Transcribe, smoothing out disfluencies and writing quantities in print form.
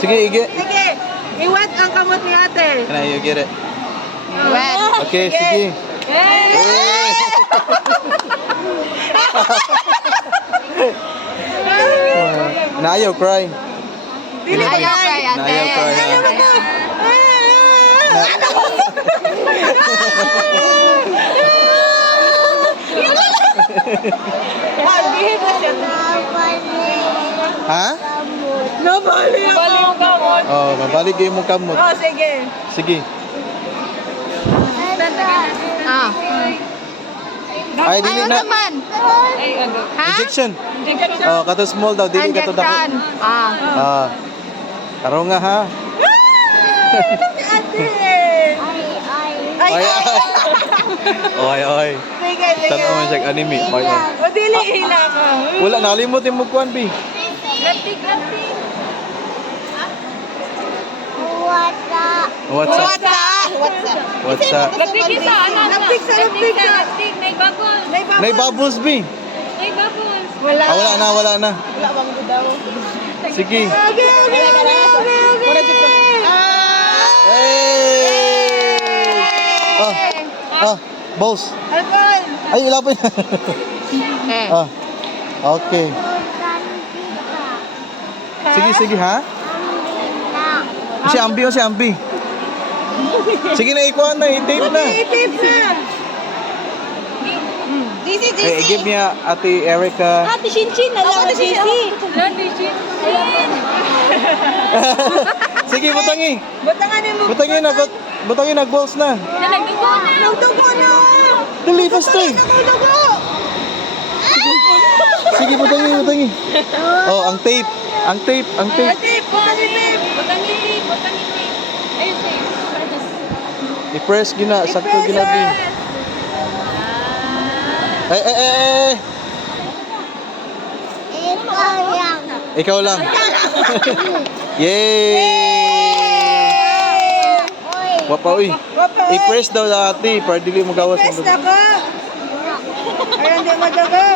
Sige, ige. Sige. Iwat ang kamot ni ate. Can you get it? Iwat. Okay, sige. Now you cry. Dili ba Ayaw cry, ate. Ayaw cry, ha? Ayaw ko. Bihim na siya. Ha? Nabali ako. Nabali yung kamot. Oh, mabalik yung mong kamot. Oh, sige. Sige. Ah. Ay, dili Ayaw na. naman. Ha? Injection. Oh, kato small daw, dili kato dako. Injection. Ah. Ah. Karo nga ha. Ate. Ay, Ay, ay. Oy, oy. Sige, sige. Tanaw man siya anime. Oy, oy. O, dili hila ka. Wala nalimot yung mugkuan bi. Latik, latik. What's up? What's up? What's up? Latik isa, anak. Latik sa, latik sa. May bubbles. May bubbles bi. May bubbles. Wala. Ah, wala na, wala na. Wala bang daw. Sige. Okay, okay, okay, okay. Hey! Ah, boss. Alcohol. Ay, ilapin. Eh. Ah. Okay. Sige, sige ha. Si Ambi o si Ambi. Sige na, ikuha na, i-tape na. Tips na. Disi, Eh, give niya Ate Erica. Ate Shinchin na lang. Ate Shinchin. Ate Shinchin. Sige, butangi. Butangan mo. Butangi na, butangi na, balls na. Nagdugo na. Nagdugo na. Dali, faster. Nagdugo. Sige, butangi, butangi. Oh, ang tape. Ang tape, ang tape. Tape, butangi tape. Butangi tape, butangi tape. Ayun tape. I-press gina, sakto ginabi. Eh. Ikaw lang. Yay! Wapa, uy. I-press daw dati para dili mo gawas. Press na ko. Ayun, di mo dago.